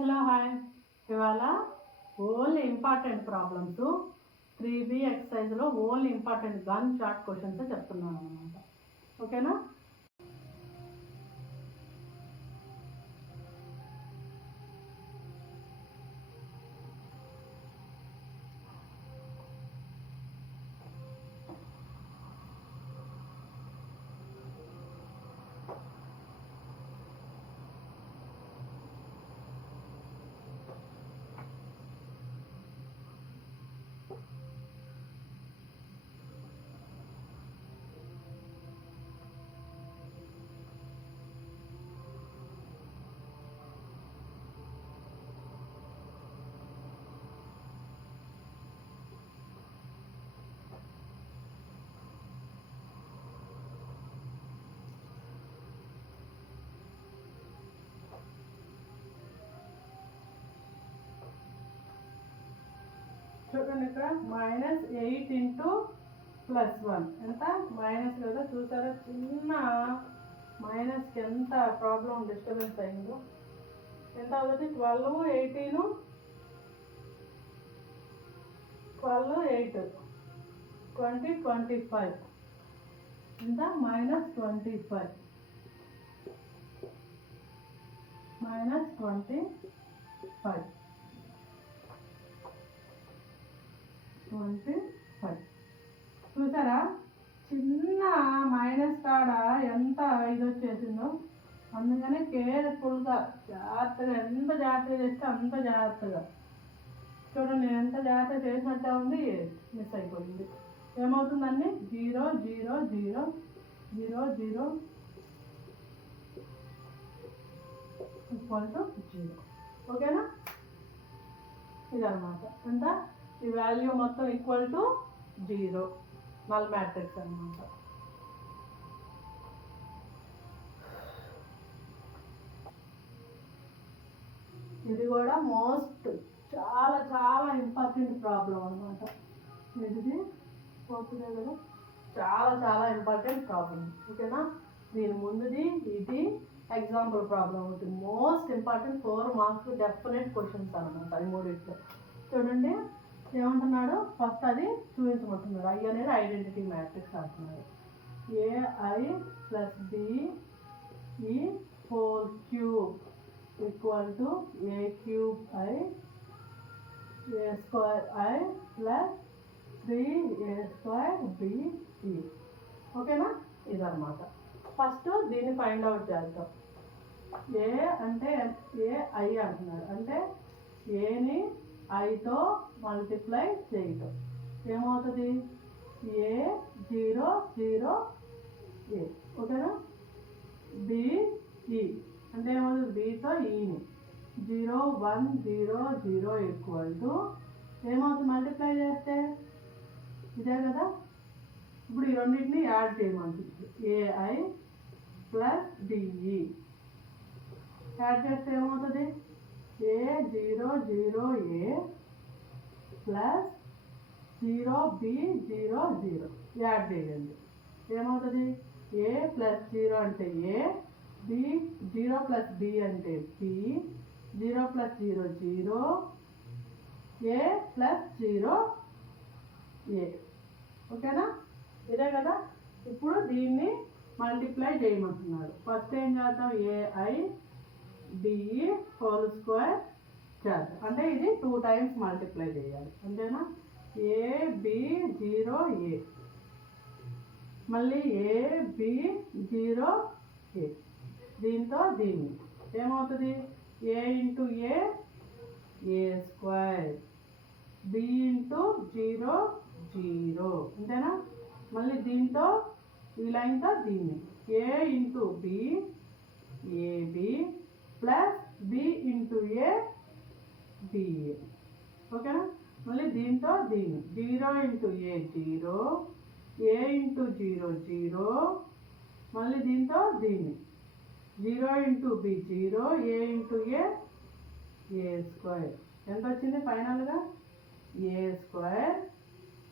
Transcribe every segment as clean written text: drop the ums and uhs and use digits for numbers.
Hello hi. ఇవాళ only important problems 3B ఎక్సర్సైజ్లో only important gantt chart questions చెప్తున్నాను అనమాట. ఓకేనా? చూడండి, ఇక్కడ -8 ఇంటూ +1 ఎంత? మైనస్ కదా, చూసారా? చిన్న మైనస్కి ఎంత ప్రాబ్లం డిస్టర్బెన్స్ అయిందో. ఎంత అవుతుంది? 12, 18, 12, 8, 20, 25 ఎంత? -25 చూసారా? చిన్న మైనస్ కాడ ఎంత ఇది వచ్చేసిందో. అందుకనే కేర్ఫుల్గా జాగ్రత్తగా, ఎంత జాగ్రత్తగా చేస్తే అంత జాగ్రత్తగా. చూడండి, నేను ఎంత జాగ్రత్తగా చేసినట్టే ఉంది, మిస్ అయిపోయింది. ఏమవుతుందండి? 0 0 0 0 0 =0. ఓకేనా? ఇదన్నమాట. ఎంత? ఈ వాల్యూ మొత్తం =0, నల్ మ్యాట్రిక్స్ అన్నమాట. ఇది కూడా చాలా చాలా ఇంపార్టెంట్ ప్రాబ్లం అన్నమాట. ఇది పోతుందే కదా, చాలా చాలా ఇంపార్టెంట్ ప్రాబ్లం. ఓకేనా? దీని ముందుది ఇది ఎగ్జాంపుల్ ప్రాబ్లం ఉంటుంది. Most important 4 marks definite questions అనమాట. అది మూడిట్లో. చూడండి ఏమంటున్నాడు, ఫస్ట్ అది చూపించమంటున్నాడు. ఐ అనేది ఐడెంటిటీ మ్యాట్రిక్స్ అంటున్నాడు. AI + BE whole cube = A3I A2I + 3A2BE. ఓకేనా? ఇదన్నమాట. ఫస్ట్ దీన్ని ఫైండ్ అవుట్ చేద్దాం. ఏ అంటే AI అంటున్నాడు, అంటే ఏని ఐతో మల్టిప్లై చేయటం. ఏమవుతుంది? A0 0 A. ఓకేనా? BE అంటే ఏమవుతుంది? Bతో ఈని 0 1 0 0 ఏమవుతుంది మల్టిప్లై చేస్తే? ఇదే కదా. ఇప్పుడు ఈ రెండింటిని యాడ్ చేయమంటుంది. AI + BE యాడ్ చేస్తే ఏమవుతుంది? A0 0 A + 0 B 0 0 యాడ్ చేయండి. ఏమవుతుంది? A + 0 అంటే A, B 0 + B అంటే B, 0 + 0 0, A + 0 A. ఓకేనా? ఇదే కదా. ఇప్పుడు దీన్ని మల్టిప్లై చేయమంటున్నాడు. ఫస్ట్ ఏం చేద్దాం? AI BE హోల్ స్క్వేర్ చేద్దాం. అంటే ఇది 2 టైమ్స్ మల్టిప్లై చేయాలి. అంతేనా? AB0 A, మళ్ళీ AB0 A, దీంతో దీన్ని ఏమవుతుంది? A × A A², B × 0 0. అంతేనా? మళ్ళీ దీంతో ఈ లైన్తో దీన్ని A × B AB + B × A BA. ఓకేనా? మళ్ళీ దీంతో దీన్ని 0 × A 0, A × 0 0, మళ్ళీ దీంతో దీన్ని 0 × B 0, A × A A². ఎంత వచ్చింది ఫైనల్గా? A²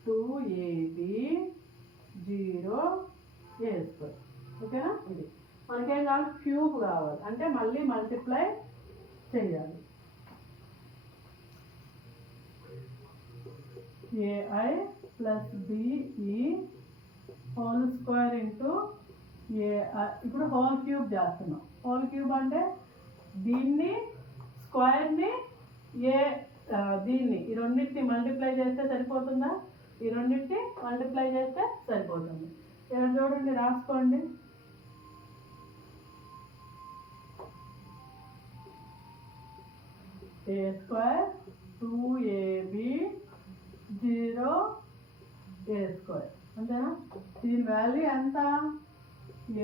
2AB 0 A². ఓకేనా? ఇది మనకేం కావాలి? క్యూబ్ కావాలి, అంటే మళ్ళీ మల్టిప్లై చేయాలి. A i plus b e whole square into a i. ఇప్పుడు హోల్ క్యూబ్ చేస్తున్నాం. హోల్ క్యూబ్ అంటే దీన్ని స్క్వేర్ని దీన్ని ఈ రెండింటిని మల్టిప్లై చేస్తే సరిపోతుందా? ఈ రెండింటిని మల్టిప్లై చేస్తే సరిపోతుంది. ఇక్కడ చూడండి, రాసుకోండి. ఏ స్క్వేర్ 2ab 0 ఏ స్క్వేర్ అంతేనా? దీని వాల్యూ ఎంత?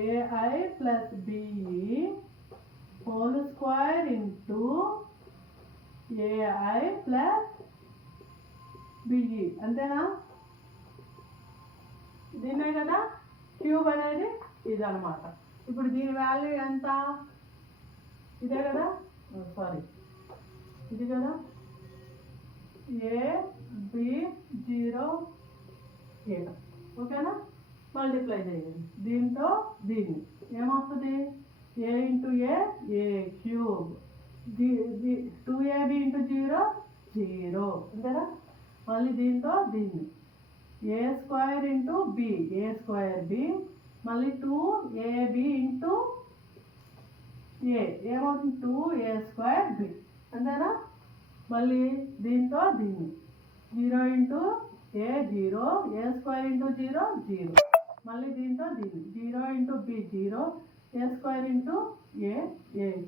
A i plus b e whole square into a i plus b e అంతేనా? దీన్నే కదా క్యూబ్ అనేది ఇదన్నమాట. ఇప్పుడు దీని వాల్యూ ఎంత? ఇదే కదా, సారీ ఇది కదా, ఏ బి 0 ఏ. ఓకేనా? మల్టిప్లై చేయండి దీంతో దీన్ని. ఏమవుతుంది? ఏ into a cube, 2ab into 0 0 అంతేనా? మళ్ళీ దీంతో దీన్ని ఏ స్క్వేర్ ఇంటూ బి, ఏ స్క్వేర్ బి, మళ్ళీ 2ab ఇంటూ ఏ ఏమవుతుంది? 2a స్క్వేర్ బి అంతేనా? మళ్ళీ దీంతో దీన్ని 0 into a 0, A square into 0 0, మళ్ళీ దీంతో దీన్ని 0 into b 0, A square into a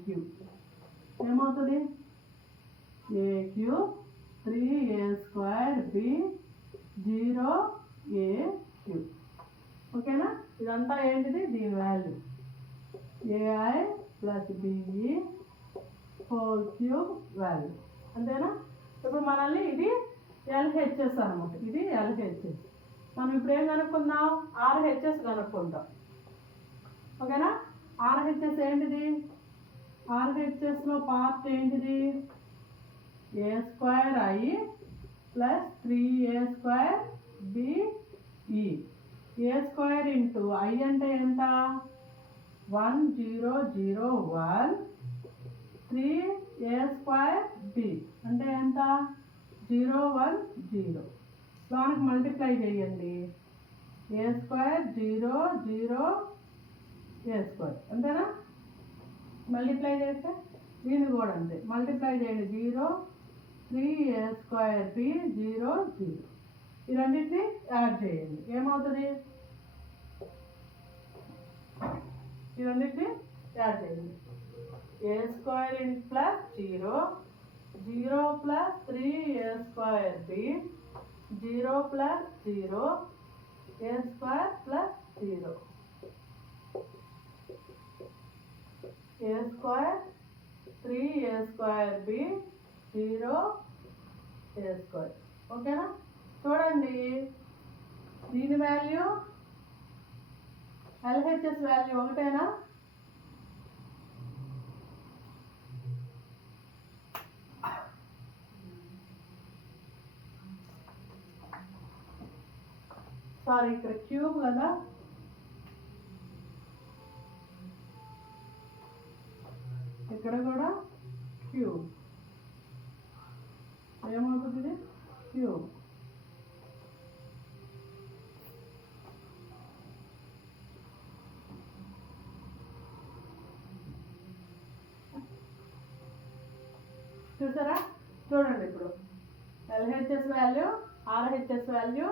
cube. ఏమవుతుంది? A cube 3a square B 0 a cube. ఓకేనా? ఇదంతా ఏంటిది? దీని value a i plus b e whole cube value అంతేనా? ఇప్పుడు మనల్ని ఇది ఎల్హెచ్ఎస్ అనమాట. ఇది ఎల్హెచ్ఎస్. మనం ఇప్పుడు ఏం కనుక్కుందాం? ఆర్హెచ్ఎస్ కనుక్కుంటాం. ఓకేనా? ఆర్హెచ్ఎస్ ఏంటిది? ఆర్హెచ్ఎస్లో పార్ట్ ఏంటిది? A square I plus 3a square B E. A square into I అంటే ఎంత? 1 0 0 1, 3a స్క్వేర్ బి అంటే ఎంత? 0 1 0. దానికి మల్టిప్లై చేయండి. ఏ స్క్వేర్ 0 0 ఏ స్క్వేర్ అంతేనా? మల్టిప్లై చేస్తే దీన్ని కూడా అంతే. మల్టిప్లై చేయండి. 0 3a స్క్వేర్ బి 0 0. ఈ రెండింటిని యాడ్ చేయండి. ఏమవుతుంది? ఈ రెండింటిని యాడ్ చేయండి. A square in plus 0 0 plus 3a square B 0 plus 0 A square plus 0 A square 3a square B 0 A square. ఓకేనా? చూడండి, దీని వాల్యూ ఎల్హెచ్ఎస్ వాల్యూ ఒకటేనా? సారీ, ఇక్కడ క్యూబ్ కదా, ఇక్కడ కూడా క్యూబ్. ఏమవుతుంది? క్యూబ్. చూసారా? చూడండి, ఇప్పుడు LHS value RHS value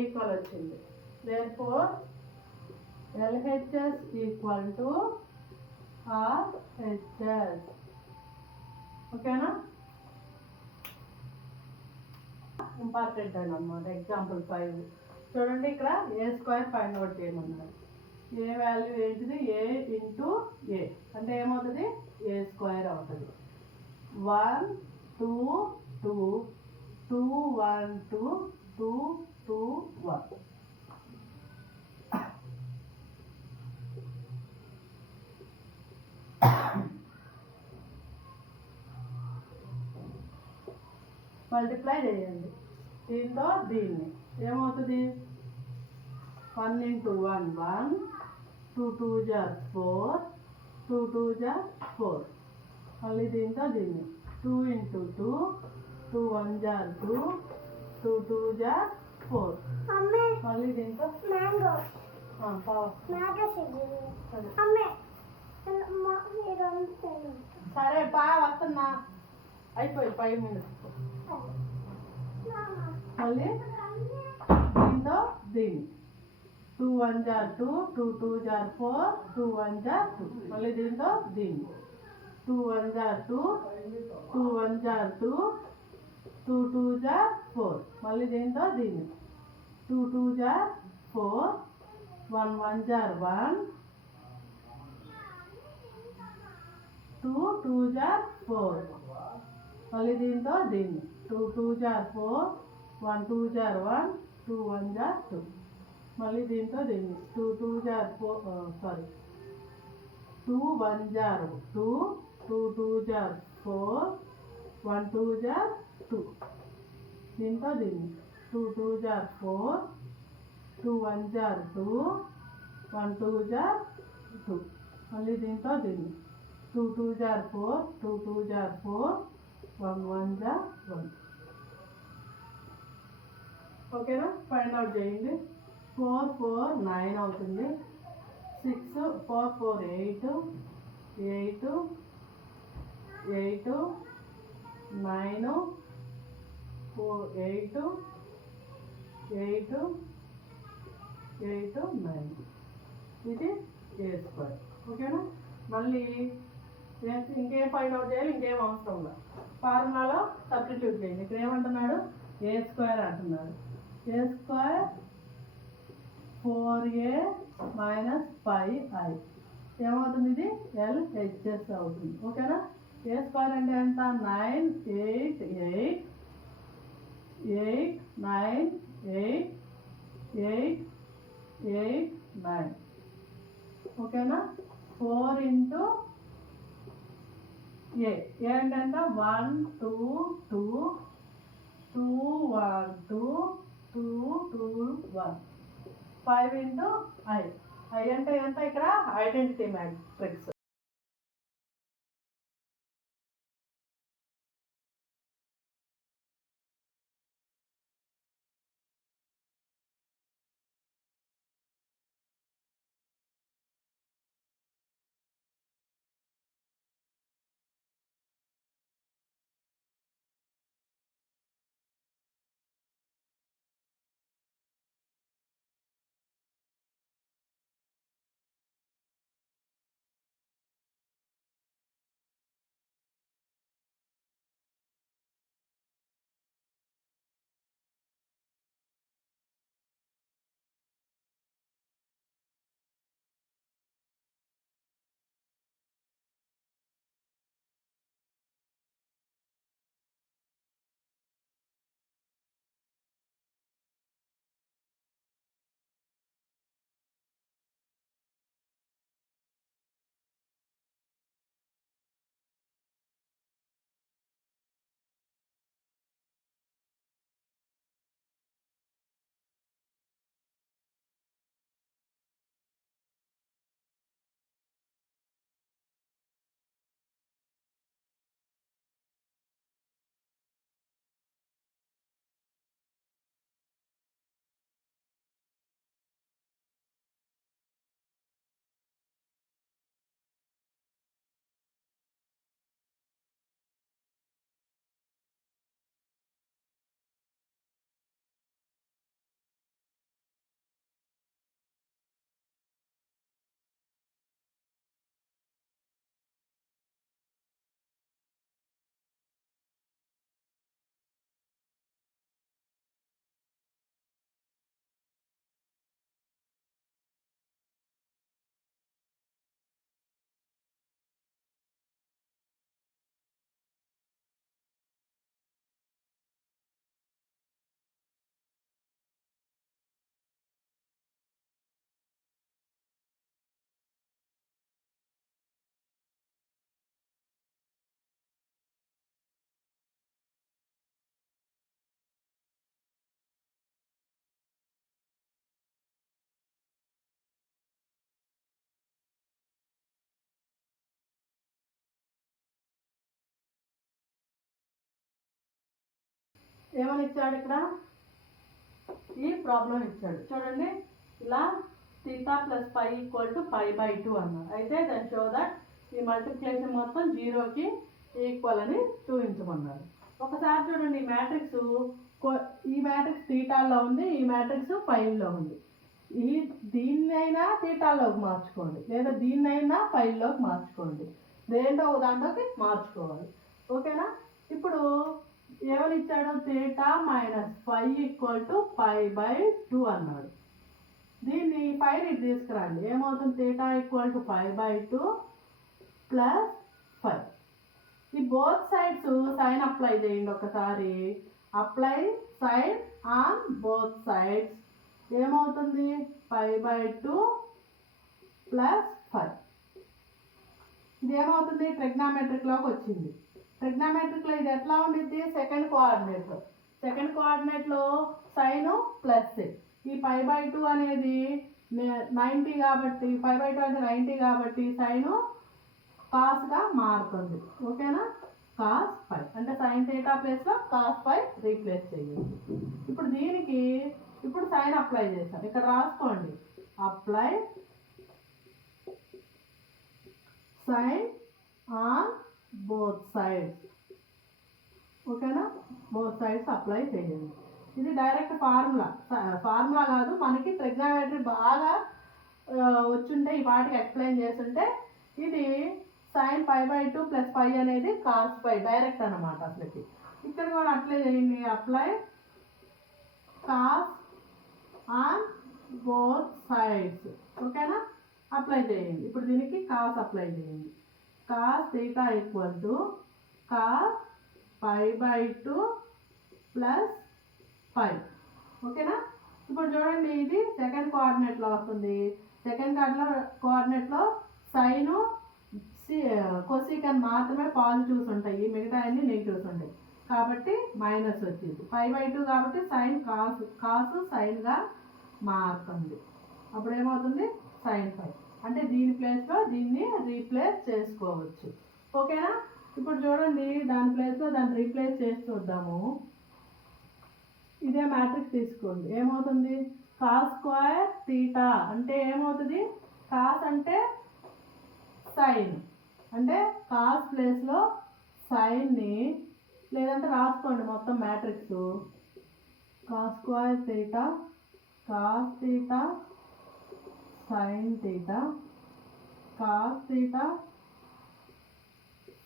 equal వచ్చింది. Therefore LHS equal to RHS. ఓకేనా? ఇంపార్టెంట్ అన్నమాట. ఎగ్జాంపుల్ 5 చూడండి. ఇక్కడ ఏ స్క్వేర్ ఫైండ్ అవుట్ చేయమన్నారు. ఏ వాల్యూ ఏంటిది? ఏ ఇంటూ ఏ అంటే ఏమవుతుంది? ఏ స్క్వేర్ అవుతుంది. 1 2 2 2 1 2 2 2 1. మల్టిప్లై చేయండి దీంతో దీన్ని. ఏమవుతుంది? 1 ఇంటూ 1 1, 2 2 జా 4, 2 2 జా 4. మళ్ళీ దీంతో దీన్ని 2 ఇంటూ 2, 2 1 జా 2, 2 2 జా 4 మళ్ళీ దీంతో సరే పా వస్తున్నా అయిపోయి 5 minutes మళ్ళీ దీంతో దీన్ని 2 1 జా 2 2 2 జా 4 2 1 జా 2 మళ్ళీ దీంతో దీన్ని 2 1 జా 2 2 1 జా 2 2 2 జా 4 మళ్ళీ దీంతో దీన్ని 2 2 జా 4 1 1 జా 1 2 2 జా 4 మళ్ళీ దీంతో దీన్ని 2 2 జా 4 1 2 జా 1 2 1 జా 2 మళ్ళీ దీంతో దీన్ని 2 2 జా 4 2 1 జా 2 2 2 జా 4 1 2 జా 2 దీంతో దీన్ని 2 2 జా 4 2 1 జా 2 1 2 జా 2 మళ్ళీ దీంతో దీన్ని 2 2 జా 4 2 2 జా 4 1 1 జా 1 ఓకేనా ఫైండ్ అవుట్ చేయండి 4 4 9 అవుతుంది 6 4 4 8 8 8 9 4 8 8 8 9 ఇది A². ఓకేనా మళ్ళీ ఇంకేం ఫైండ్ అవుట్ చేయాలి ఇంకేం అవసరం లేదు ఫార్ములాలో సబ్స్టిట్యూట్ చేయండి ఇక్కడ ఏమంటున్నాడు A² అంటున్నాడు A² 4A - 5I ఏమవుతుంది ఇది LHS అవుతుంది ఓకేనా A² అంటే ఎంత 9 8 8 8 9 8 8 8 9 ఓకేనా 4 into A అంటే ఎంత 1 2 2 2 1 2 2 2 1 5 into I అంటే ఎంత ఇక్కడ ఐడెంటిటీ మ్యాట్రిక్స్ ఏమని ఇచ్చాడు ఇక్కడ ఈ ప్రాబ్లం ఇచ్చాడు చూడండి. ఇలా theta plus pi equal to π/2 అన్నారు. అయితే దాని షో దట్ ఈ మల్టిప్లికేషన్ మొత్తం 0కి ఈక్వల్ అని చూపించమన్నారు. ఒకసారి చూడండి, ఈ మ్యాట్రిక్స్ తీటాల్లో ఉంది, ఈ మ్యాట్రిక్స్ పైల్లో ఉంది. దీన్నైనా తీటాల్లోకి మార్చుకోండి, లేదా దీన్నైనా పైల్లోకి మార్చుకోండి. దేంట్లో ఒక దాంట్లోకి మార్చుకోవాలి. ఓకేనా? ఇప్పుడు ఏమని ఇచ్చాడు? Theta minus pi equal to π/2 అన్నాడు. దీన్ని పైన తీసుకురండి. ఏమవుతుంది? Theta equal to π/2 plus 5. ఈ బోత్ సైడ్స్ సైన్ అప్లై చేయండి ఒకసారి. Apply sine on both sides. ఏమవుతుంది? π/2 ప్లస్ 5. ఇది ఏమవుతుంది? ట్రిగ్నామెట్రిక్లోకి వచ్చింది. ట్రిగ్నామెట్రిక్లో ఇది ఎట్లా ఉండిద్ది? సెకండ్ కోఆర్డినేట్లో సైన్ ప్లస్. ఈ π/2 అనేది 90 కాబట్టి, π/2 అంటే 90 కాబట్టి సైన్ కాస్గా మారుతుంది. ఓకేనా? కాస్ పై అంటే సైన్ థీటా ప్లేస్లో కాస్ పై రీప్లేస్ చేయండి. ఇప్పుడు దీనికి సైన్ అప్లై చేస్తాం. ఇక్కడ రాసుకోండి, apply sine on both sides. ఓకేనా? బోత్ సైడ్స్ అప్లై చేయండి. ఇది డైరెక్ట్ ఫార్ములా కాదు, మనకి ట్రిగ్నామెట్రీ బాగా వచ్చుంటే ఈ పాటికి ఎక్స్ప్లెయిన్ చేస్తుంటే ఇది సైన్ π/2 ప్లస్ పై అనేది కాస్ పై డైరెక్ట్ అనమాట. అసలుకి ఇక్కడ కూడా అప్లై చేయండి, apply cos on both sides. ఓకేనా? అప్లై చేయండి. ఇప్పుడు దీనికి కాస్ అప్లై చేయండి. Cos theta equal to cos π/2 plus 5. ఓకేనా? ఇప్పుడు చూడండి, ఇది సెకండ్ కోఆర్డినేట్లో వస్తుంది. సెకండ్ కోఆర్డినేట్లో సైను కొసీకన్ మాత్రమే పాజిటివ్స్ ఉంటాయి, మిగతా అన్ని నెగిటివ్స్ ఉంటాయి. కాబట్టి మైనస్ వచ్చింది. π/2 కాబట్టి సైన్ కాసు సైన్గా మారుతుంది. అప్పుడు ఏమవుతుంది? సైన్ 5. అంటే దీని ప్లేస్లో దీన్ని రీప్లేస్ చేసుకోవచ్చు. ఓకేనా? ఇప్పుడు చూడండి, దాని ప్లేస్లో దాన్ని రీప్లేస్ చేసి చూద్దాము. ఇదే మ్యాట్రిక్స్ తీసుకోండి. ఏమవుతుంది? కాస్ స్క్వేర్ థీటా అంటే ఏమవుతుంది? కాస్ అంటే సైన్, అంటే కాస్ ప్లేస్లో సైన్ని, లేదంటే రాసుకోండి మొత్తం matrix. Cos square theta, cos theta, sine theta, cos theta,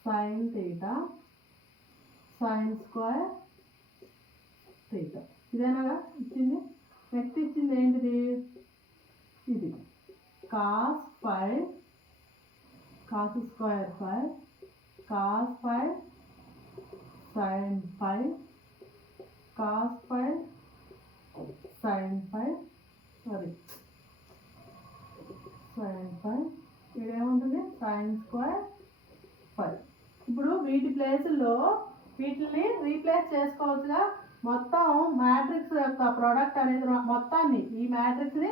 sine theta, sine square theta. ఇదేనాగా ఇచ్చింది. నెక్స్ట్ ఇచ్చింది ఏంటిది? ఇది cos 5, cos square 5, cos 5, sine 5, cos 5, sine 5, sine 5. ఇదేముంటుంది? Sine square 5. ఇప్పుడు వీటి ప్లేసుల్లో వీటిని రీప్లేస్ చేసుకోవచ్చుగా. మొత్తం మ్యాట్రిక్స్ యొక్క ప్రోడక్ట్ అనేది మొత్తాన్ని, ఈ మ్యాట్రిక్స్ని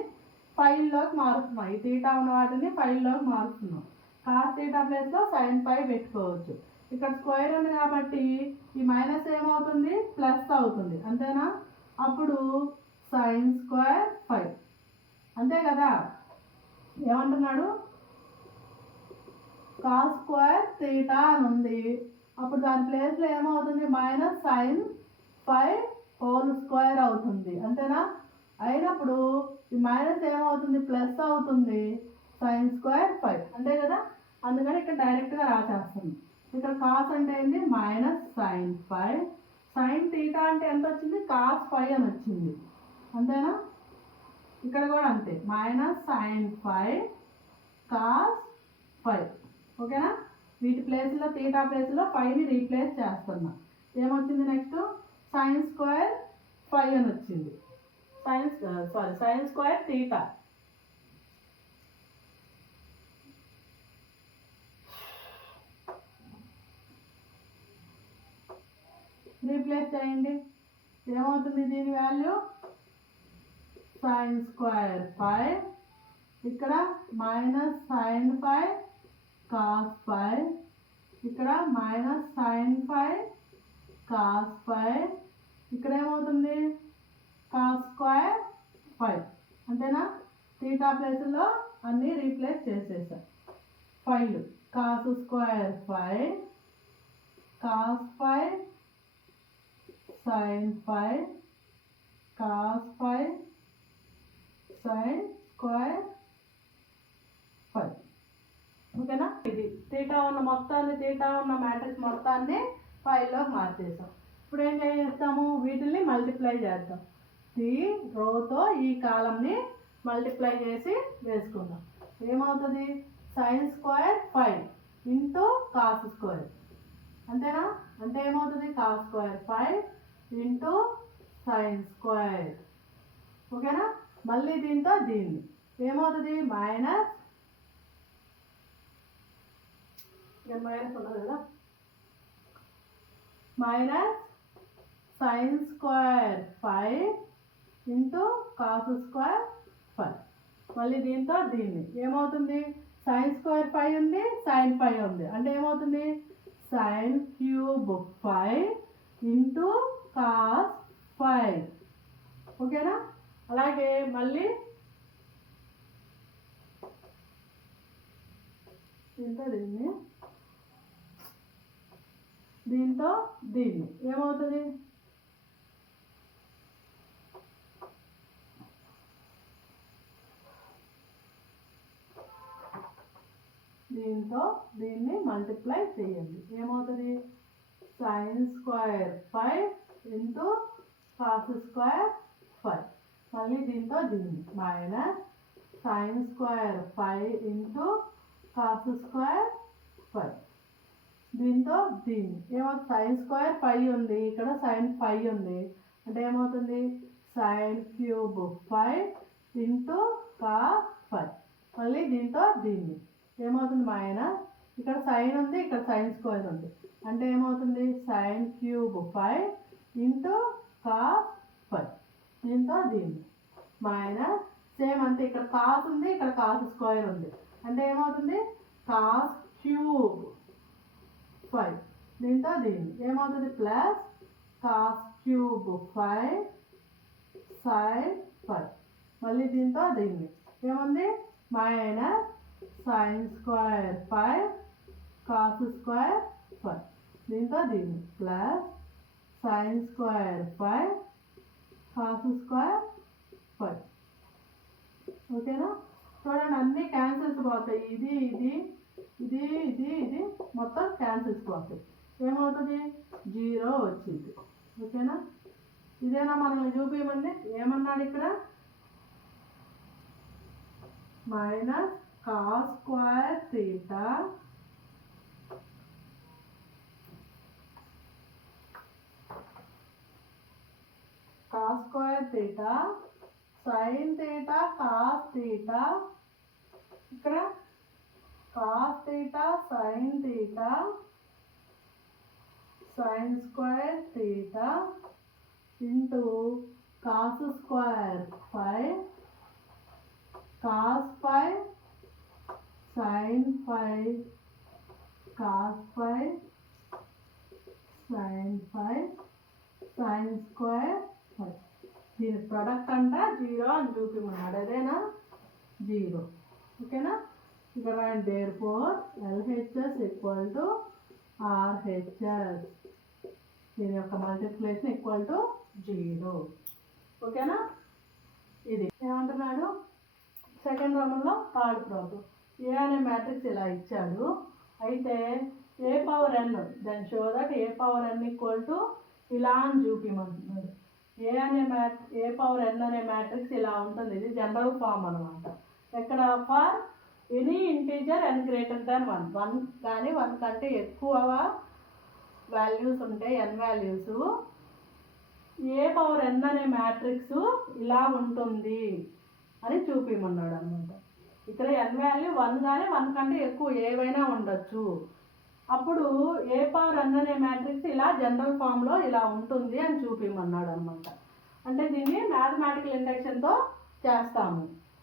ఫైల్లోకి మారుస్తున్నాం. ఈ థీటా ఉన్న వాటిని ఫైల్లోకి మారుస్తున్నాం. కాస్ థీటా ప్లేస్లో సైన్ 5 పెట్టుకోవచ్చు. ఇక్కడ స్క్వేర్ ఉంది కాబట్టి ఈ మైనస్ ఏమవుతుంది? ప్లస్ అవుతుంది. అంతేనా? అప్పుడు సైన్ స్క్వేర్ 5. అంతే కదా? ఏమంటున్నాడు? కాస్ స్క్వేర్ థీటా అని ఉంది. అప్పుడు దాని ప్లేస్లో ఏమవుతుంది? మైనస్ సైన్ 5 హోల్ స్క్వేర్ అవుతుంది. అంతేనా? అయినప్పుడు ఈ మైనస్ ఏమవుతుంది? ప్లస్ అవుతుంది. Sign square 5. అంతే కదా? అందుకని ఇక్కడ డైరెక్ట్గా రాసేస్తుంది. ఇక్కడ కాస్ అంటే ఏంటి? Minus sign 5. సైన్ థీటా అంటే ఎంత వచ్చింది? కాస్ 5 అని వచ్చింది. అంతేనా? ఇక్కడ కూడా అంతే, మైనస్ సైన్ 5 కాస్ 5. ఓకేనా? వీటి ప్లేస్లో థీటా ప్లేస్లో 5ని రీప్లేస్ చేస్తున్నా. ఏమొచ్చింది? నెక్స్ట్ సైన్ స్క్వేర్ 5 అని వచ్చింది. Sign square theta. రీప్లేస్ చేయండి. ఏమవుతుంది? దీని వాల్యూ సైన్ స్క్వేర్ 5, ఇక్కడ మైనస్ సైన్ 5 కాస్ 5, ఇక్కడ మైనస్ సైన్ 5 కాస్ 5, ఇక్కడ ఏమవుతుంది? కాస్ స్క్వేర్ 5 అంతేనా. తీటా ప్లేస్లో అన్నీ రీప్లేస్ చేసేసా. 5 cos square 5 cos 5 sin 5 cos 5 sin square 5. ఓకేనా. ఇది తీటా ఉన్న మొత్తాన్ని, తీటా ఉన్న మ్యాట్రిక్స్ మొత్తాన్ని 5లో మార్చేసాం. ఇప్పుడు ఏం చేస్తాము, వీటిని మల్టిప్లై చేద్దాం. ఈ రోతో ఈ కాలంని మల్టిప్లై చేసి వేసుకుందాం. ఏమవుతుంది, sign square 5 into cos square అంతేనా. అంటే ఏమవుతుంది, cos square 5 into sine square. ఓకేనా. మళ్ళీ దీంతో దీన్ని ఏమవుతుంది, మైనస్ ఉన్నది కదా, minus sign square 5 into cos square 5. మళ్ళీ దీంతో దీన్ని ఏమవుతుంది, సైన్ స్క్వేర్ 5 ఉంది, సైన్ 5 ఉంది. అంటే ఏమవుతుంది, సైన్ క్యూబ్ 5 ఇంటూ కాస్ 5. ఓకేనా. అలాగే మళ్ళీ దీంతో దీన్ని, దీంతో దీన్ని ఏమవుతుంది, దీంతో దీన్ని మల్టిప్లై చేయండి. ఏమవుతుంది, sign square 5 into cos square 5. మళ్ళీ దీంతో దీన్ని minus sign square 5 into cos square 5. దీంతో దీన్ని ఏమవుతుంది, సైన్ స్క్వేర్ 5 ఉంది, ఇక్కడ సైన్ 5 ఉంది. అంటే ఏమవుతుంది, సైన్ క్యూబ్ 5 ఇంటూ కాస్ 5. మళ్ళీ దీంతో దీన్ని ఏమవుతుంది, మైనస్ ఇక్కడ సైన్ ఉంది, ఇక్కడ సైన్ స్క్వేర్ ఉంది. అంటే ఏమవుతుంది, సైన్ క్యూబ్ 5 ఇంటూ కాస్ 5. దీంతో దీన్ని మైనస్ సేమ్ అంతే, ఇక్కడ కాస్ ఉంది, ఇక్కడ కాస్ స్క్వేర్ ఉంది. అంటే ఏమవుతుంది, కాస్ క్యూబ్ 5. దీంతో దీన్ని ఏమవుతుంది, ప్లస్ కాస్ క్యూబ్ 5 సైన్ 5. మళ్ళీ దీంతో దీన్ని ఏముంది, minus sign square 5 cos square 5. దీంతో దీన్ని plus sign square 5 cos square 5. ఓకేనా. చూడండి అన్నీ క్యాన్సిల్స్ పోతాయి. ఇది ఇది ఇది ఇది ఇది మొత్తం క్యాన్సిల్స్ పోతాయి. ఏమవుతుంది, 0 వచ్చింది. ఓకేనా. ఇదేనా మనల్ని చూపించమండి, ఏమన్నాడు ఇక్కడ, minus cos square theta cos square theta sine theta cos theta, ఇక్కడ cos theta sine theta sine square theta into cos square 5 cos 5 sine 5 cos 5 sine 5 sine square 5. దీని ప్రొడక్ట్ అంట 0 అని చూపిమన్నాడు. అదేనా 0. ఓకేనా. ఇక్కడ therefore LHS equal to RHS. దీని యొక్క multiplication equal to 0. ఓకేనా. ఇది ఏమంటున్నాడు, సెకండ్ రోమన్లో థర్డ్ ప్రాబ్లం. ఏ అనే మ్యాట్రిక్స్ ఇలా ఇచ్చాడు. అయితే A power n then show that A power n equal to ఇలా అని చూపిమంటున్నాడు. ఏ పవర్ n అనే మ్యాట్రిక్స్ ఇలా ఉంటుంది. ఇది జనరల్ ఫామ్ అనమాట. ఎక్కడ for any integer n greater than 1 కానీ 1 కంటే ఎక్కువ వాల్యూస్ ఉంటాయి, n values. A power n అనే మ్యాట్రిక్స్ ఇలా ఉంటుంది అని చూపిమన్నాడు అనమాట. ఇక్కడ n వాల్యూ 1 కానీ 1 కంటే ఎక్కువ ఏవైనా ఉండొచ్చు. అప్పుడు ఏ పవర్ n అనే మ్యాట్రిక్స్ ఇలా జనరల్ ఫామ్లో ఇలా ఉంటుంది అని చూపిమన్నాడు అనమాట. అంటే దీన్ని మ్యాథమెటికల్ ఇండక్షన్తో చేస్తాము.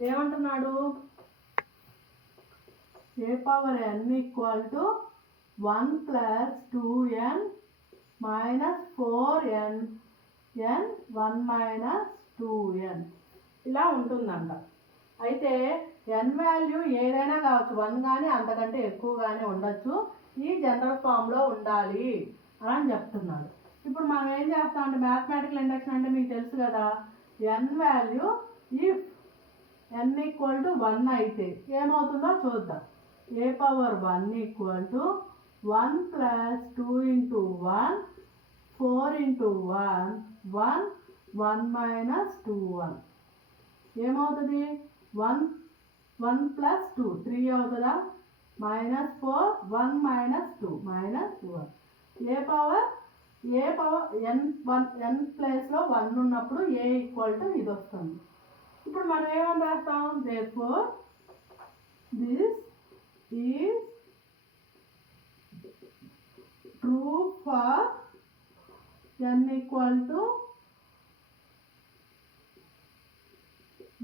ఏమంటున్నాడు, A power n equal to 1 plus 2n minus 4n n 1 minus 2n ఇలా ఉంటుందంట. అయితే n వాల్యూ ఏదైనా కావచ్చు, 1 కానీ అంతకంటే ఎక్కువ కానీ ఉండొచ్చు, ఈ జనరల్ ఫామ్లో ఉండాలి అని చెప్తున్నాడు. ఇప్పుడు మనం ఏం చేస్తామంటే మ్యాథమెటికల్ ఇండక్షన్ అంటే మీకు తెలుసు కదా, n value if n equal to 1 అయితే ఏమవుతుందో చూద్దాం. a power 1 equal to 1 plus 2 into 1 4 into 1 1 1 minus 2 1 ఏమవుతుంది? 1 ప్లస్ 2 3 అవుతుందా? మైనస్ 4 1 మైనస్ 2 మైనస్ 1 ఏ పవర్ n ప్లేస్లో 1 ఉన్నప్పుడు ఏ ఈక్వల్ టు ఇది వస్తుంది. ఇప్పుడు మనం ఏమని రాస్తాం? therefore this is true for n equal to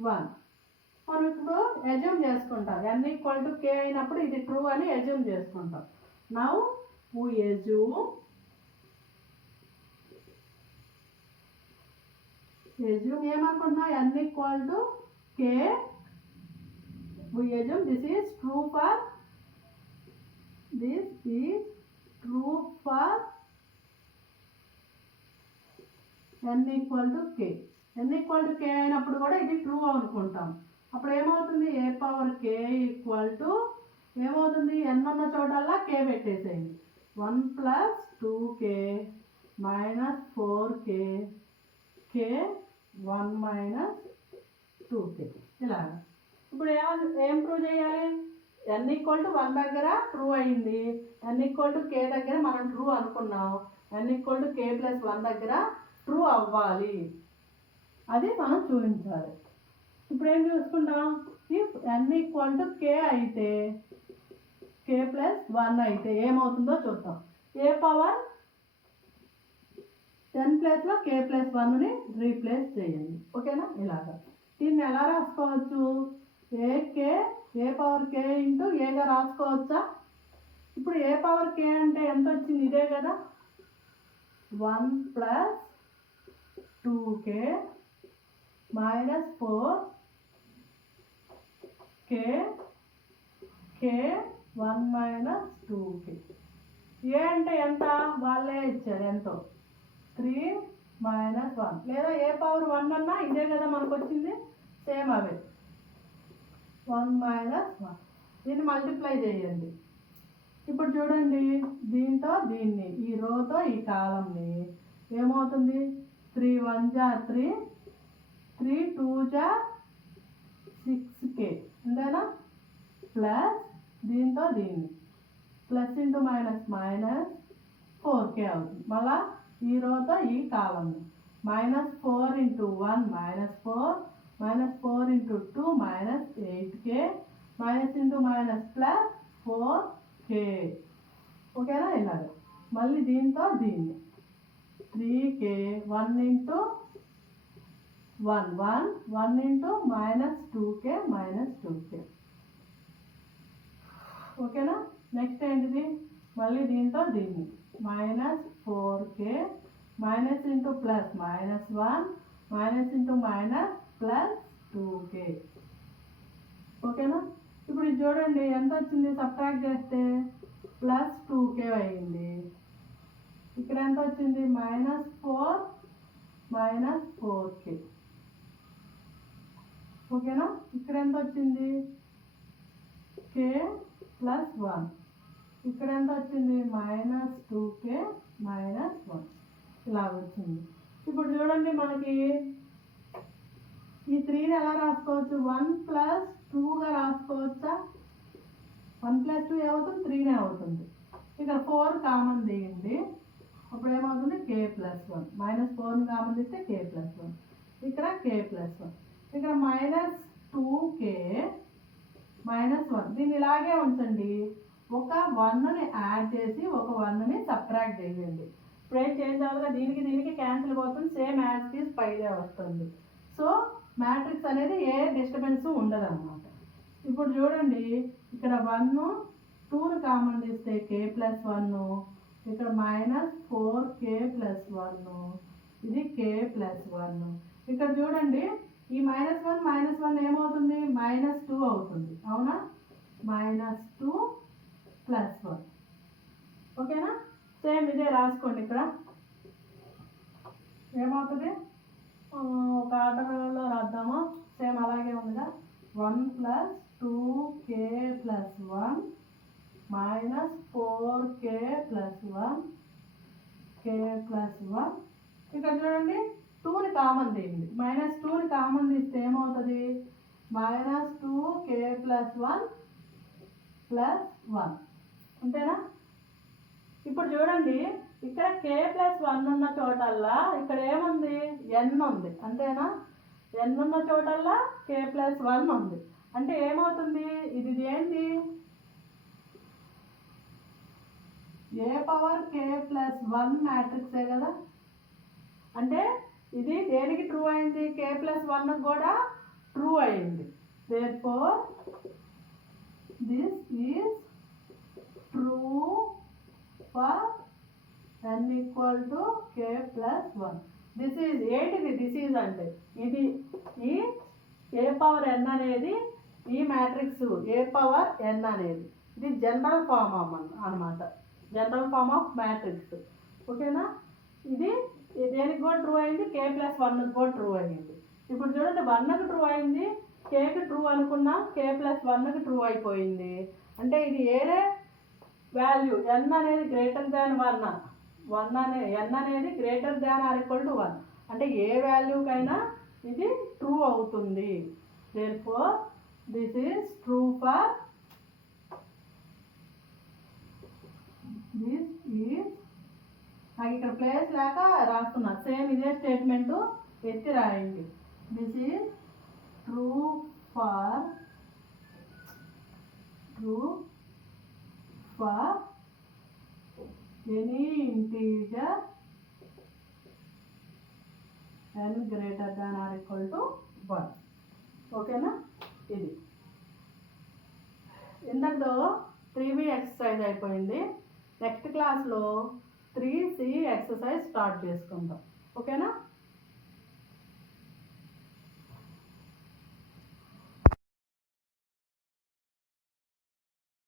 1. మనం ఇప్పుడు అజ్యూమ్ చేసుకుంటాం n ఈక్వల్ టు k అయినప్పుడు ఇది ట్రూ అని అజ్యూమ్ చేసుకుంటాం. Now we assume ఏమనుకుంటున్నాం? n equal to k. we assume this is true for n equal to k. n equal to k అయినప్పుడు కూడా ఇది ట్రూ అనుకుంటాం. అప్పుడు ఏమవుతుంది? ఏ పవర్ k ఈక్వల్ టు ఏమవుతుంది? n ఉన్న చోటల్లా k పెట్టేసేయండి. 1 plus 2k minus 4k k 1 minus 2k ఇలా. ఇప్పుడు ఏం ప్రూవ్ చేయాలి? n ఈక్వల్ టు 1 దగ్గర ట్రూ అయింది, n ఈక్వల్ టు k దగ్గర మనం ట్రూ అనుకున్నాం, n equal to k plus 1 దగ్గర ట్రూ అవ్వాలి, అది మనం చూపించాలి. ఇప్పుడు ఏం చూసుకుంటాం? If n equal to k అయితే k ప్లస్ 1 అయితే ఏమవుతుందో చూద్దాం. ఏ పవర్ n ప్లేస్లో k ప్లస్ 1ని రీప్లేస్ చేయండి. ఓకేనా? ఇలాగా దీన్ని ఎలా రాసుకోవచ్చు? ఏ పవర్ k ఇంటూ ఏగా రాసుకోవచ్చా? ఇప్పుడు ఏ పవర్ k అంటే ఎంత వచ్చింది? ఇదే కదా, 1 plus 2k minus 4k k 1 minus 2k. ఏ అంటే ఎంత? వాళ్ళే ఇచ్చారు ఎంతో, 3 మైనస్ 1 లేదా ఏ పవర్ 1 అన్నా ఇదే కదా మనకు వచ్చింది, సేమ్ అవే 1 మైనస్ 1. దీన్ని మల్టిప్లై చేయండి. ఇప్పుడు చూడండి, దీంతో దీన్ని, ఈ రోతో ఈ కాలంని ఏమవుతుంది? 3 1 జా 3, 3 2 జా 6k అంతేనా? ప్లస్ దీంతో దీన్ని plus into minus minus 4k అవుతుంది. మళ్ళా ఈ రోతో ఈ కాలంని minus 4 into 1 minus 4 minus 4 into 2 minus 8k minus into minus plus 4k. ఓకేనా? ఇలాగ మళ్ళీ దీంతో దీన్ని 3k 1 into 1 1 1 into minus 2k minus 2k. ఓకేనా? నెక్స్ట్ ఏంటిది? మళ్ళీ దీంతో దీన్ని minus 4k minus into plus minus 1 minus into minus plus 2k. ఓకేనా? ఇప్పుడు ఇది చూడండి ఎంత వచ్చింది? సబ్ట్రాక్ట్ చేస్తే ప్లస్ 2k అయింది. ఇక్కడ ఎంత వచ్చింది? Minus 4 minus 4k. ఓకేనా? ఇక్కడ ఎంత వచ్చింది? k plus 1. ఇక్కడ ఎంత వచ్చింది? మైనస్ 2k మైనస్ 1 ఇలా వచ్చింది. ఇప్పుడు చూడండి మనకి ఈ 3ని ఎలా రాసుకోవచ్చు? 1 ప్లస్ 2గా రాసుకోవచ్చా? 1 ప్లస్ 2 ఏమవుతుంది? 3నే అవుతుంది. ఇక్కడ 4 కామన్ తీయండి, అప్పుడు ఏమవుతుంది? k plus 1. మైనస్ 4ని కామన్ తీస్తే k ప్లస్ 1, ఇక్కడ k ప్లస్ 1, ఇక్కడ మైనస్ 2k మైనస్ 1. దీన్ని ఇలాగే ఉంచండి, ఒక 1ని యాడ్ చేసి ఒక 1ని సబ్ట్రాక్ట్ చేయండి. ఇప్పుడు ఏం చేంజ్ అవ్వదుగా, దీనికి దీనికి క్యాన్సిల్ పోతుంది, సేమ్ యాజ్ తీసి పైదే వస్తుంది. సో మ్యాట్రిక్స్ అనేది ఏ డిస్టర్బెన్స్ ఉండదు అన్నమాట. ఇప్పుడు చూడండి, ఇక్కడ 1 2ని కామన్ తీస్తే k ప్లస్ 1, ఇక్కడ మైనస్ 4k ప్లస్ 1, ఇది k ప్లస్ 1, ఇక్కడ చూడండి, ఈ -1 ఏమవుతుంది, -2 అవుతుంది, అవునా? -2 + 1. ఓకేనా? సేమ్ ఇదే రాసుకోండి. ఇక్కడ ఏమవుతుంది, ఒక ఆర్డర్లో రాద్దామా? సేమ్ అలాగే ఉందిగా. 1 + 2k + 1 -4k + 1 k + 1. ఇక్కడ చూడండి, 2ని కామన్ తీయండి. -2ని కామన్ తీస్తే ఏమవుతుంది, -2k + 1 + 1. అంతేనా? ఇప్పుడు చూడండి, ఇక్కడ k + 1 ఉన్న చోటల్లా ఇక్కడ ఏముంది, n ఉంది. అంతేనా? n ఉన్న చోటల్లా k + 1 ఉంది. అంటే ఏమవుతుంది, ఇది ఏంటి, a⁴k + 1 మ్యాట్రిక్సే కదా. అంటే ఇది దేనికి ట్రూ అయింది, k + 1 కూడా ట్రూ అయింది. Therefore this is true for n = k + 1. This is ఏంటిది, దిస్ ఈజ్ అంటే ఇది ఈ a⁴n అనేది ఈ మ్యాట్రిక్స్ a⁴n అనేది ఇది జనరల్ ఫామ్ అన్నమాట, జనరల్ ఫామ్ ఆఫ్ మ్యాట్రిక్స్. ఓకేనా? ఇది దేనికి కూడా ట్రూ అయింది, k + 1 కూడా ట్రూ అయింది. ఇప్పుడు చూడండి, 1కి ట్రూ అయింది, kకి ట్రూ అనుకున్నాం, k + 1కి ట్రూ అయిపోయింది. అంటే ఇది ఏరే వాల్యూ n అనేది గ్రేటర్ దాన్ 1, n అనేది greater than or equal to 1. అంటే ఏ వాల్యూకైనా ఇది ట్రూ అవుతుంది. Therefore this is true for this is, నాకు ఇక్కడ ప్లేస్ లేక రాస్తున్నా, సేమ్ ఇదే స్టేట్మెంట్ ఎత్తి రాయండి. This is true for any integer n greater than or equal to 1. ఓకేనా? ఇది ఇంతటితో 3B ఎక్సర్సైజ్ అయిపోయింది. నెక్స్ట్ క్లాస్లో 3C ఎక్సర్సైజ్ స్టార్ట్ చేసుకుందాం. ఓకేనా?